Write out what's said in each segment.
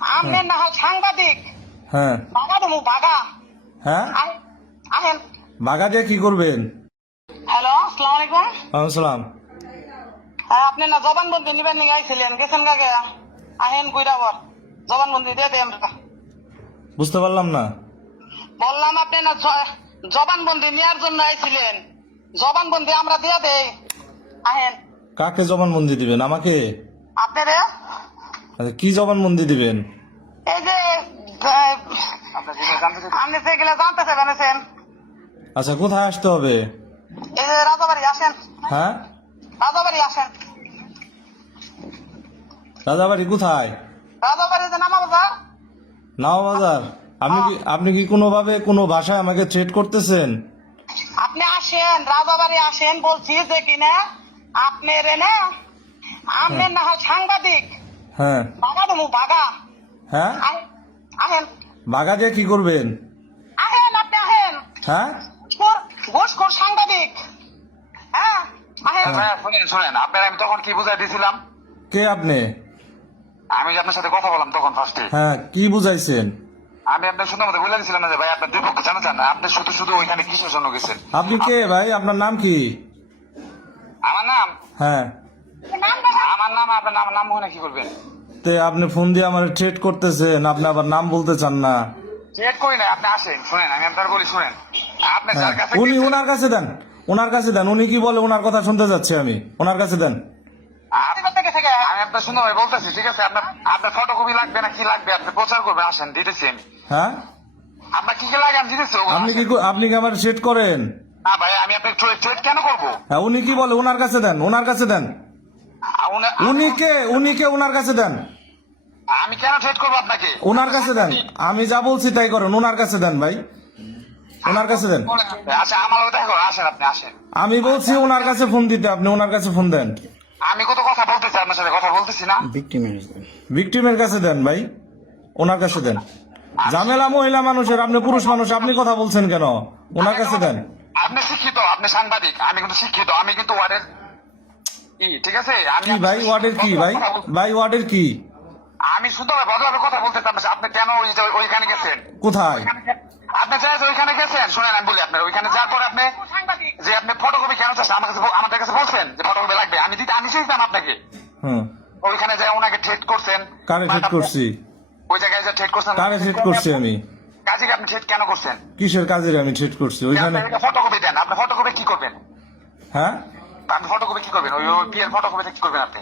আপনি না হয় সাংবাদিক। হ্যাঁ বাগা দেবো বাগা। হ্যাঁ আহেন। বাগা দিয়ে কি করবেন? হ্যালো, আসসালামু আলাইকুম। আসসালাম। হ্যাঁ, আপনি না জবানবন্দি নিবেন নিয়ে আইছিলেন, গেছেন কাকে? আহেন কইরা বল, জবানবন্দি দিয়ে দেন। বুঝতে পারলাম না। বললাম আপনি না জবানবন্দি নেওয়ার জন্য আইছিলেন, জবানবন্দি আমরা দিয়ে দেই। আহেন। কাকে জবানবন্দি দিবেন? আমাকে? আপনারে আচ্ছা, কি জবানবন্দি দিবেন? এই যে আপনি সেগুলো জানতে চাইবেন। আচ্ছা, কোথায় আসতে হবে? এই যে রাজাবাড়ি আসেন। হ্যাঁ, রাজাবাড়ি আসেন। রাজাবাড়ি কোথায়? রাজাবাড়িতে নামা বাজার। নাও বাজার। আপনি কি কোনোভাবে কোনো ভাষায় আমাকে থ্রেট করতেছেন? আপনি আসেন, রাজাবাড়ি আসেন বলছি যে কিনা আপনি রে না, আপনি না হয় সাংবাদিক। হ্যাঁ বাগা দেবো বাগা। হ্যাঁ, আহেন। বাগা দিয়ে কি করবেন? আহেন, আপনি আহেন। হ্যাঁ, ঘোষখোর সাংবাদিক। হ্যাঁ, আহেন। শোনেন আপনার আমি তখন কি বুঝাই দিয়েছিলাম? কে আপনি? আমি যে আপনার সাথে কথা বললাম তখন ফার্স্টে হ্যাঁ, কি বুঝাইছেন? আমি আপনার সুন্দর মতো বলে দিয়েছিলাম না যে ভাই আপনার দুই পক্ষ জানা চান না, আপনি শুধু শুধু ওইখানে কিসের জন্য গেছেন? আপনি কে ভাই? আপনার নাম কি? আমার নাম হ্যাঁ, আপনার নাম মনে কি করবেন? তে আপনি ফোন দিয়ে আমার থ্রেট করতেছেন, আপনি আবার নাম বলতে চান না। চেক করি না, আপনি আসেন শুনেন, আমি আপনার বলি শুনেন, আপনি হ্যাঁ, যার কাছে উনি গেছেন- ওনার কাছে দেন, ওনার কাছে দেন। উনি কি বলে ওনার কথা শুনতে যাচ্ছি আমি। ওনার কাছে দেন। আমি আপনার সুন্দর ভাই বলতেছি, ঠিক আছে? আপনার ফটোকপি লাগবে না কি লাগবে আপনি প্রচার করবেন, আসেন দিতেছি আমি। হ্যাঁ, আপনার কি কি লাগে আমি দিতেছি ওগুলো, আসেন। আপনি কি আমার সেট করেন? না ভাই আমি আপনার ট্রেড কেন করবো? হ্যাঁ, উনি কি বলে ওনার কাছে দেন, ওনার কাছে দেন। উনি কে ওনার কাছে দেন। আমি কেন ট্রেড করবো আপনাকে? ওনার কাছে দেন। আমি যা বলছি তাই করেন। ওনার কাছে দেন ভাই, ওনার কাছে দেন। আচ্ছা আমার দেখো, আসেন আপনি আসেন। আমি বলছি ওনার কাছে ফোন দিতে, আপনি ওনার কাছে ফোন দেন। আমি কত কথা বলতেছি আপনার সাথে, কথা বলতেছি না? ভিকটিমের কাছে দেন ভাই, ওনার কাছে দেন। ঝামেলা মহিলা মানুষের, আপনি পুরুষ মানুষ, আপনি কথা বলছেন কেন? ওনার কাছে দেন। আপনি শিক্ষিত, আপনি সাংবাদিক, আমি কিন্তু শিক্ষিত, আমি কিন্তু ওয়ার্ডের ঠিক আছে? আমি কি ভাই ওয়ার্ডের কি ভাই? ভাই ওয়ার্ডের কি? আমি শুধু ভদ্রভাবে কথা বলতে চাচ্ছি, আপনি কেন ওইখানে গেছেন? কোথায়? আপনি চাই ওইখানে গেছেন, শুনেন আমি বলি আপনার, ওইখানে যাওয়ার পরে আপনি যে আপনি ফটোকপি কেন চাচ্ছেন আমাদের কাছে বলছেন যে ফটোকপি লাগবে, আমি চেয়েছিলাম আপনাকে। হুম, ওইখানে যায় ওনাকে ট্রেড করছেন। কারে ট্রেট করছি? ওই জায়গায় যে ট্রেড করছেন, কারে ট্রেট করছি আমি? কাজীকে আপনি ট্রেড কেন করছেন? কিসের কাজের আমি ট্রেট করছি ওইখানে? ফটোকপি দেন, আপনি ফটোকপি কি করবেন? হ্যাঁ, আপনি ফটোকপি কি করবেন? ওই বিয়ের ফটোকপিতে কি করবেন আপনি?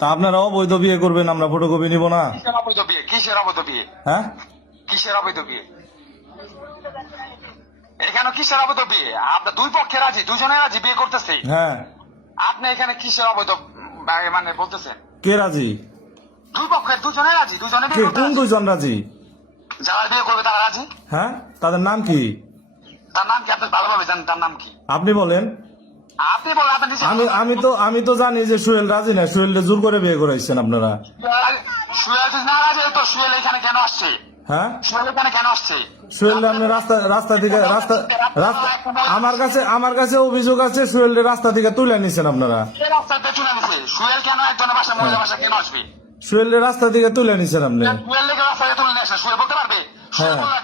তা আপনারা অবৈধ বিয়ে করবেন, আমরা ফটোকপি নিব না? কিসের অবৈধ বিয়ে? কিসের অবৈধ বিয়ে? হ্যাঁ, কিসের অবৈধ বিয়ে? এখানে কিসের অবৈধ বিয়ে? আপনার দুই পক্ষে রাজি, দুজনে রাজি বিয়ে করতেছে। হ্যাঁ, আপনি এখানে কিসের অবৈধ মানে বলতেছেন? কে রাজি? দুই পক্ষের দুজনে রাজি, দুজনে কে? বিয়ে করতে কোন রাজি। দুইজন রাজি? যারা বিয়ে করবে তারা রাজি। হ্যাঁ, তাদের নাম কি? তার নাম কি আপনি ভালোভাবে জানেন? তার নাম কি আপনি বলেন। আপনি বলেন, আপনি নিজে আমি তো জানি যে সোহেল রাজি না। সোহেলকে জোর করে বিয়ে করাইছেন আপনারা। সুয়েল যদি না রাজি তো সুয়েল এখানে কেন আসছে? হ্যাঁ, সুয়েল এখানে কেন আসছে? সোহেল আপনি রাস্তা থেকে আমার কাছে অভিযোগ আছে, সোহেল রাস্তা থেকে তুলে নিছেন আপনারা। কে রাস্তায় পেছনে নিছে? সুয়েল কেন একজনের বাসা মহিলা বাসা কেন আসবে? সোহেল রাস্তা থেকে তুলে নিছেন আপনি। সুয়েল লেগে রাস্তায় তুলে নিয়ে আসে, সুয়েল বলতে পারবে? সুয়েল হ্যাঁ। বললে